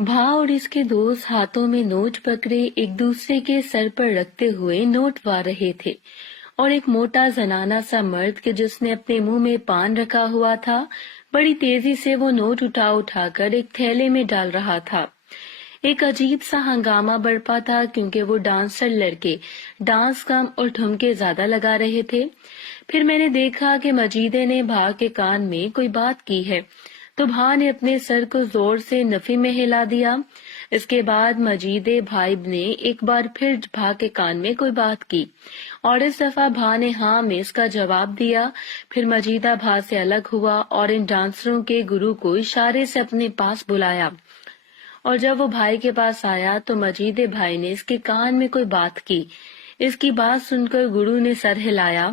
भा और इसके दोस्त हाथों में नोट पकड़े एक दूसरे के सर पर रखते हुए नोट वार रहे थे और एक मोटा जनाना सा मर्द के जिसने अपने मुंह में पान रखा हुआ था बड़ी तेजी से वो नोट उठा उठाकर एक थैले में डाल रहा था। एक अजीब सा हंगामा बरपा था क्योंकि वो डांसर लड़के डांस कम और ठुमके ज्यादा लगा रहे थे। फिर मैंने देखा कि मजीदे ने भा के कान में कोई बात की है तो भा ने अपने सर को जोर से नफी में हिला दिया। इसके बाद मजीदे भाई ने एक बार फिर भा के कान में कोई बात की और इस दफा भा ने हाँ में इसका जवाब दिया। फिर मजीदा भा से अलग हुआ और इन डांसरों के गुरु को इशारे से अपने पास बुलाया और जब वो भाई के पास आया तो मजीदे भाई ने इसके कान में कोई बात की। इसकी बात सुनकर गुरु ने सर हिलाया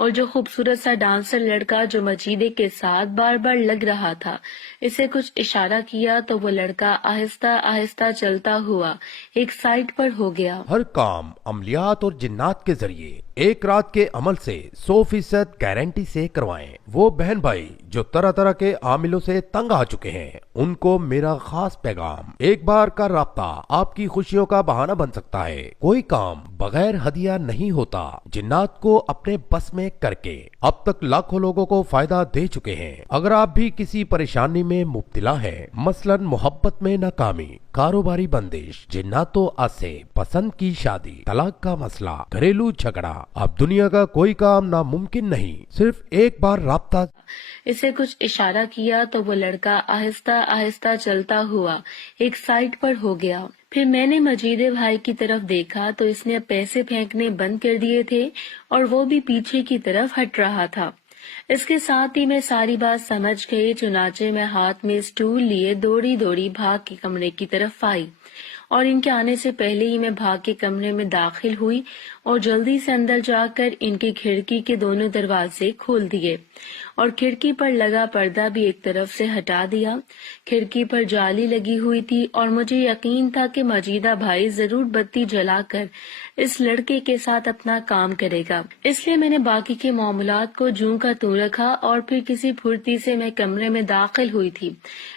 और जो खूबसूरत सा डांसर लड़का जो मजीदे के साथ बार बार लग रहा था इसे कुछ इशारा किया तो वो लड़का आहिस्ता आहिस्ता चलता हुआ एक साइड पर हो गया। हर काम अमलियात और जिन्नात के जरिए एक रात के अमल से 100% गारंटी से करवाएं। वो बहन भाई जो तरह तरह के आमिलों से तंग आ चुके हैं उनको मेरा खास पैगाम, एक बार का राब्ता आपकी खुशियों का बहाना बन सकता है। कोई काम बगैर हदिया नहीं होता। जिन्नात को अपने बस में करके अब तक लाखों लोगों को फायदा दे चुके हैं। अगर आप भी किसी परेशानी में मुब्तला है, मसलन मोहब्बत में नाकामी, कारोबारी बंदिश, जिन्नातों आसे, पसंद की शादी, तलाक का मसला, घरेलू झगड़ा, अब दुनिया का कोई काम नामुमकिन नहीं, सिर्फ एक बार राब्ता। इसे कुछ इशारा किया तो वो लड़का आहिस्ता आहिस्ता चलता हुआ एक साइड पर हो गया। फिर मैंने मजीदे भाई की तरफ देखा तो इसने पैसे फेंकने बंद कर दिए थे और वो भी पीछे की तरफ हट रहा था। इसके साथ ही मैं सारी बात समझ गई। चुनाचे मैं हाथ में स्टूल लिए दौड़ी दौड़ी भाग के कमरे की तरफ आई और इनके आने से पहले ही मैं भाग के कमरे में दाखिल हुई और जल्दी से अंदर जाकर इनकी खिड़की के दोनों दरवाजे खोल दिए और खिड़की पर लगा पर्दा भी एक तरफ से हटा दिया। खिड़की पर जाली लगी हुई थी और मुझे यकीन था कि मजीदा भाई जरूर बत्ती जलाकर इस लड़के के साथ अपना काम करेगा, इसलिए मैंने बाकी के मामलात को जूं का तू रखा और फिर किसी फुर्ती से मैं कमरे में दाखिल हुई थी।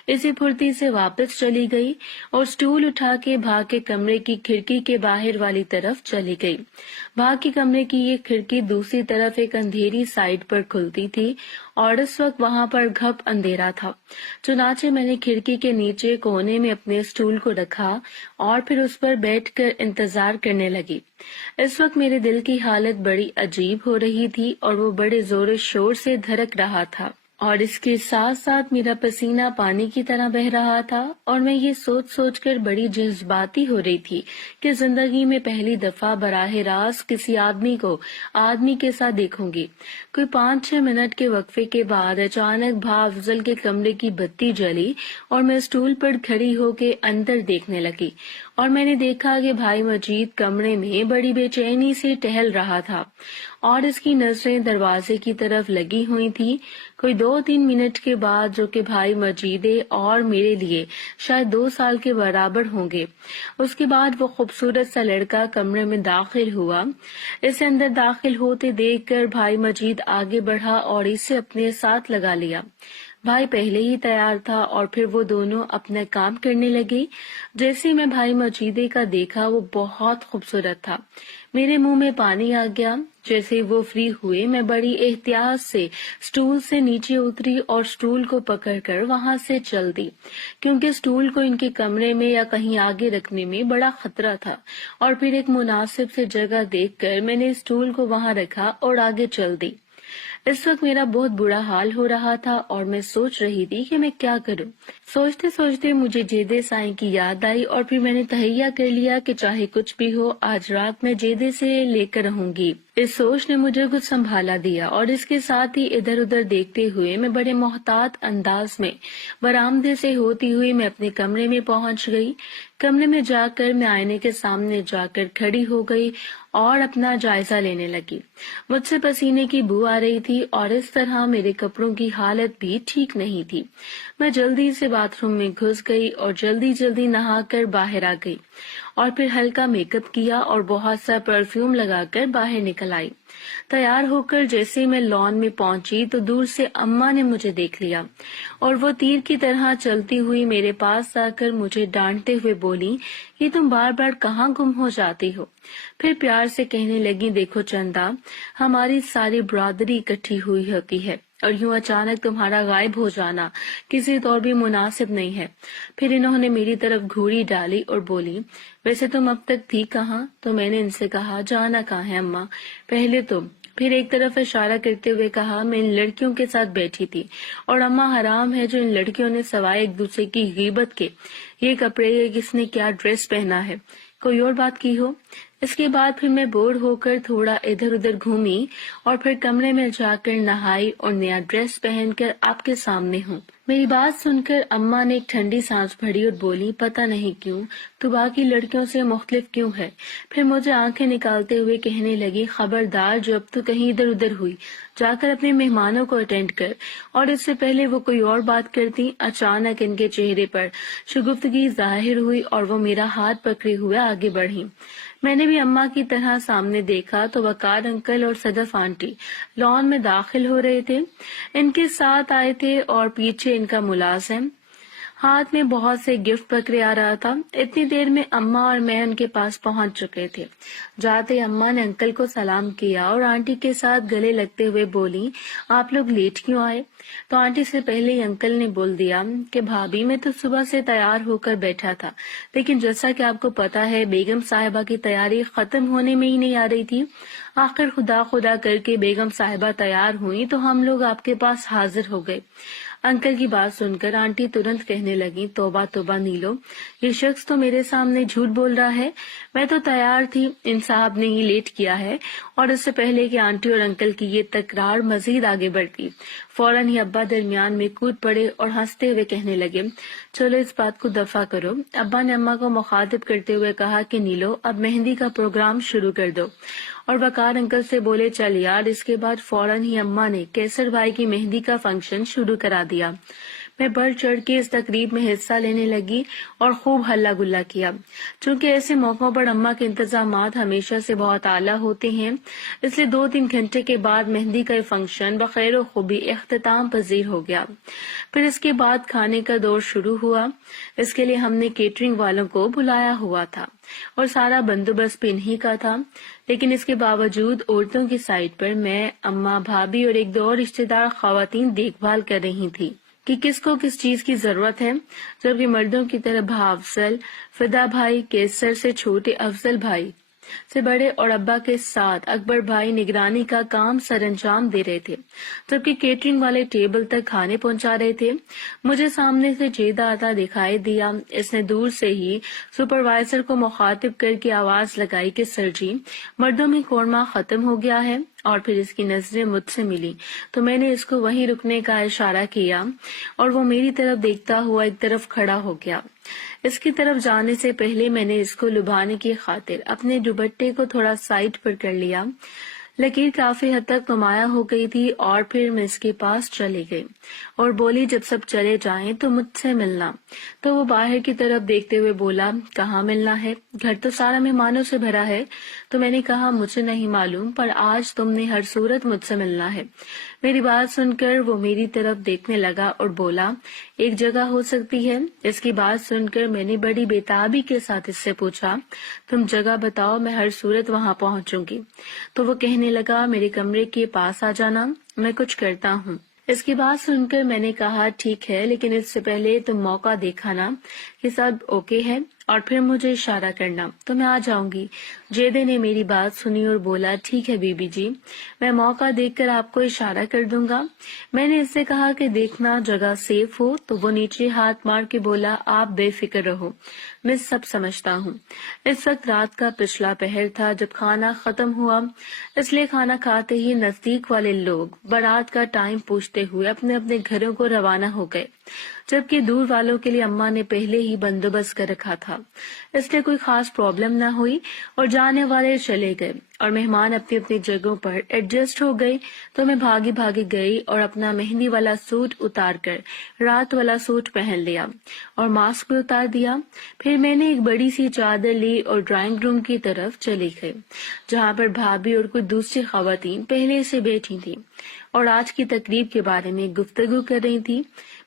इसी फुर्ती से वापस चली गई और स्टूल उठा के भाग के कमरे की खिड़की के बाहर वाली तरफ चली गई। भाग के कमरे की ये खिड़की दूसरी तरफ एक अंधेरी साइड पर खुलती थी और इस वक्त वहां पर घप अंधेरा था। चुनाचे मैंने खिड़की के नीचे कोने में अपने स्टूल को रखा और फिर उस पर बैठकर इंतजार करने लगी। इस वक्त मेरे दिल की हालत बड़ी अजीब हो रही थी और वो बड़े जोर शोर से धड़क रहा था और इसके साथ साथ मेरा पसीना पानी की तरह बह रहा था और मैं ये सोच सोचकर बड़ी जज्बाती हो रही थी कि जिंदगी में पहली दफा बराह रास्त किसी आदमी के साथ देखूंगी। कोई 5-6 मिनट के वक्फे के बाद अचानक भा अफजल के कमरे की बत्ती जली और मैं स्टूल पर खड़ी होके अंदर देखने लगी और मैंने देखा कि भाई मजीद कमरे में बड़ी बेचैनी से टहल रहा था और इसकी नजरें दरवाजे की तरफ लगी हुई थी। कोई 2-3 मिनट के बाद, जो कि भाई मजीदे और मेरे लिए शायद 2 साल के बराबर होंगे, उसके बाद वो खूबसूरत सा लड़का कमरे में दाखिल हुआ। इसे अंदर दाखिल होते देखकर भाई मजीद आगे बढ़ा और इसे अपने साथ लगा लिया। भाई पहले ही तैयार था और फिर वो दोनों अपना काम करने लगे। जैसे मैं भाई मजीदे का देखा वो बहुत खूबसूरत था। मेरे मुंह में पानी आ गया। जैसे वो फ्री हुए मैं बड़ी एहतियात से स्टूल से नीचे उतरी और स्टूल को पकड़कर वहां से चल दी, क्योंकि स्टूल को इनके कमरे में या कहीं आगे रखने में बड़ा खतरा था। और फिर एक मुनासिब से जगह देखकर मैंने स्टूल को वहां रखा और आगे चल दी। इस वक्त मेरा बहुत बुरा हाल हो रहा था और मैं सोच रही थी कि मैं क्या करूं। सोचते सोचते मुझे जेदे साईं की याद आई और फिर मैंने तहैया कर लिया कि चाहे कुछ भी हो आज रात मैं जेदे से लेकर रहूंगी। इस सोच ने मुझे कुछ संभाला दिया और इसके साथ ही इधर उधर देखते हुए मैं बड़े मोहतात अंदाज में बरामदे से होती हुई मैं अपने कमरे में पहुंच गई। कमरे में जाकर मैं आईने के सामने जाकर खड़ी हो गई और अपना जायजा लेने लगी। मुझसे पसीने की बू आ रही थी और इस तरह मेरे कपड़ों की हालत भी ठीक नहीं थी। मैं जल्दी से बाथरूम में घुस गई और जल्दी जल्दी नहाकर बाहर आ गई और फिर हल्का मेकअप किया और बहुत सा परफ्यूम लगाकर बाहर निकल आई। तैयार होकर जैसे मैं लॉन में पहुंची तो दूर से अम्मा ने मुझे देख लिया और वो तीर की तरह चलती हुई मेरे पास आकर मुझे डांटते हुए बोली कि तुम बार बार कहाँ गुम हो जाती हो। फिर प्यार से कहने लगी, देखो चंदा, हमारी सारी बरादरी इकट्ठी हुई होती है और यूं अचानक तुम्हारा गायब हो जाना किसी तौर भी मुनासिब नहीं है। फिर इन्होंने मेरी तरफ घूरी डाली और बोली, वैसे तुम अब तक थी कहाँ? तो मैंने इनसे कहा, जाना कहाँ है अम्मा, पहले तुम। फिर एक तरफ इशारा करते हुए कहा, मैं इन लड़कियों के साथ बैठी थी और अम्मा हराम है जो इन लड़कियों ने सवाए एक दूसरे की गीबत के ये कपड़े, ये किसने क्या ड्रेस पहना है, कोई और बात की हो। इसके बाद फिर मैं बोर होकर थोड़ा इधर उधर घूमी और फिर कमरे में जाकर नहाई और नया ड्रेस पहनकर आपके सामने हूँ। मेरी बात सुनकर अम्मा ने एक ठंडी सांस भरी और बोली, पता नहीं क्यों तू बाकी लड़कियों से मुख्तलिफ क्यों है। फिर मुझे आंखें निकालते हुए कहने लगी, खबरदार जो अब तू कहीं इधर उधर हुई जाकर अपने मेहमानों को अटेंड कर। और इससे पहले वो कोई और बात करती, अचानक इनके चेहरे पर शुगुफ्तगी जाहिर हुई और वो मेरा हाथ पकड़े हुए आगे बढ़ी। मैंने भी अम्मा की तरह सामने देखा तो वकार अंकल और सदफ आंटी लॉन में दाखिल हो रहे थे। इनके साथ आए थे और पीछे इनका मुलाजिम हाथ में बहुत से गिफ्ट पकड़े आ रहा था। इतनी देर में अम्मा और मैं उनके पास पहुंच चुके थे। जाते अम्मा ने अंकल को सलाम किया और आंटी के साथ गले लगते हुए बोली, आप लोग लेट क्यों आए? तो आंटी से पहले ही अंकल ने बोल दिया कि भाभी मैं तो सुबह से तैयार होकर बैठा था, लेकिन जैसा कि आपको पता है बेगम साहिबा की तैयारी खत्म होने में ही नहीं आ रही थी। आखिर खुदा खुदा करके बेगम साहिबा तैयार हुई तो हम लोग आपके पास हाजिर हो गए। अंकल की बात सुनकर आंटी तुरंत कहने लगी, तौबा तौबा नीलो, ये शख्स तो मेरे सामने झूठ बोल रहा है। मैं तो तैयार थी, इन साहब ने ही लेट किया है। और इससे पहले कि आंटी और अंकल की ये तकरार मजीद आगे बढ़ती, फौरन ही अब्बा दरमियान में कूद पड़े और हंसते हुए कहने लगे, चलो इस बात को दफा करो। अब्बा ने अम्मा को मुखातिब करते हुए कहा कि नीलो अब मेहंदी का प्रोग्राम शुरू कर दो। और वकार अंकल से बोले, चल यार। इसके बाद फौरन ही अम्मा ने केसर भाई की मेहंदी का फंक्शन शुरू करा दिया। मैं बढ़ चढ़ के इस तकरीब में हिस्सा लेने लगी और खूब हल्ला गुल्ला किया। चूंकि ऐसे मौकों पर अम्मा के इंतजामात हमेशा से बहुत आला होते हैं, इसलिए 2-3 घंटे के बाद मेहंदी का फंक्शन बखैर खूबी इख्तिताम पजीर हो गया। फिर इसके बाद खाने का दौर शुरू हुआ। इसके लिए हमने केटरिंग वालों को बुलाया हुआ था और सारा बंदोबस्त भी इन्हीं का था। लेकिन इसके बावजूद औरतों की साइड पर मैं, अम्मा, भाभी और 1-2 और रिश्तेदार खवातीन देखभाल कर रही थी कि किसको किस चीज की जरूरत है, जबकि मर्दों की तरह भा अफजल, फिदा भाई, केसर से छोटे अफजल भाई से बड़े और अब्बा के साथ अकबर भाई निगरानी का काम सरंजाम दे रहे थे, जबकि केटरिंग वाले टेबल तक खाने पहुंचा रहे थे। मुझे सामने से जेदा आता दिखाई दिया। इसने दूर से ही सुपरवाइजर को मुखातिब करके आवाज लगाई कि सर जी, मर्दों में कोरमा खत्म हो गया है। और फिर इसकी नजरें मुझसे मिली तो मैंने इसको वहीं रुकने का इशारा किया और वो मेरी तरफ देखता हुआ एक तरफ खड़ा हो गया। इसकी तरफ जाने से पहले मैंने इसको लुभाने की खातिर अपने दुपट्टे को थोड़ा साइड पर कर लिया। लकीर काफी हद तक नुमाया हो गई थी और फिर मैं इसके पास चली गई और बोली, जब सब चले जाएं तो मुझसे मिलना। तो वो बाहर की तरफ देखते हुए बोला, कहाँ मिलना है? घर तो सारा मेहमानों से भरा है। तो मैंने कहा, मुझे नहीं मालूम, पर आज तुमने हर सूरत मुझसे मिलना है। मेरी बात सुनकर वो मेरी तरफ देखने लगा और बोला, एक जगह हो सकती है। इसकी बात सुनकर मैंने बड़ी बेताबी के साथ इससे पूछा, तुम जगह बताओ, मैं हर सूरत वहां पहुंचूंगी। तो वो कहने लगा, मेरे कमरे के पास आ जाना, मैं कुछ करता हूँ। इसकी बात सुनकर मैंने कहा, ठीक है, लेकिन इससे पहले तुम मौका देखा ना कि सब ओके है और फिर मुझे इशारा करना तो मैं आ जाऊंगी। जेदे ने मेरी बात सुनी और बोला, ठीक है बीबी जी, मैं मौका देखकर आपको इशारा कर दूंगा। मैंने इससे कहा कि देखना जगह सेफ हो। तो वो नीचे हाथ मार के बोला, आप बेफिक्र रहो, मैं सब समझता हूँ। इस वक्त रात का पिछला पहर था जब खाना खत्म हुआ, इसलिए खाना खाते ही नजदीक वाले लोग बारात का टाइम पूछते हुए अपने अपने घरों को रवाना हो गए। جبکہ دور والوں کے لیے اماں نے پہلے ہی بندوبست کر رکھا تھا، اس لیے کوئی خاص پرابلم نہ ہوئی اور جانے والے چلے گئے اور مہمان اپنی اپنی جگہوں پر ایڈجسٹ ہو گئے تو میں بھاگی بھاگی گئی اور اپنا مہندی والا سوٹ اتار کر رات والا سوٹ پہن لیا اور ماسک بھی اتار دیا۔ پھر میں نے ایک بڑی سی چادر لی اور ڈرائنگ روم کی طرف چلی گئی جہاں پر بھابھی اور کچھ دوسری خواتین پہلے سے بیٹھی تھیں اور آج کی تقریب کے بارے میں گفتگو کر رہی تھی۔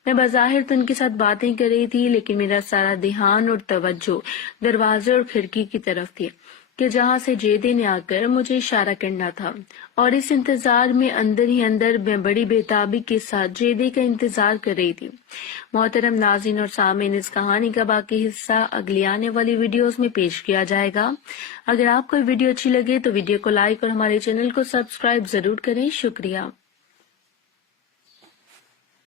میں بظاہر تو ان کے ساتھ باتیں کر رہی تھی، لیکن میرا سارا دھیان اور توجہ دروازے اور کھڑکی کی طرف تھی کہ جہاں سے جیدے نے آ کر مجھے اشارہ کرنا تھا، اور اس انتظار میں اندر ہی اندر میں بڑی بےتابی کے ساتھ جیدے کا انتظار کر رہی تھی۔ محترم ناظرین اور سامعین، اس کہانی کا باقی حصہ اگلی آنے والی ویڈیوز میں پیش کیا جائے گا۔ اگر آپ کو ویڈیو اچھی لگے تو ویڈیو کو لائک اور ہمارے چینل کو سبسکرائب ضرور کریں۔ شکریہ۔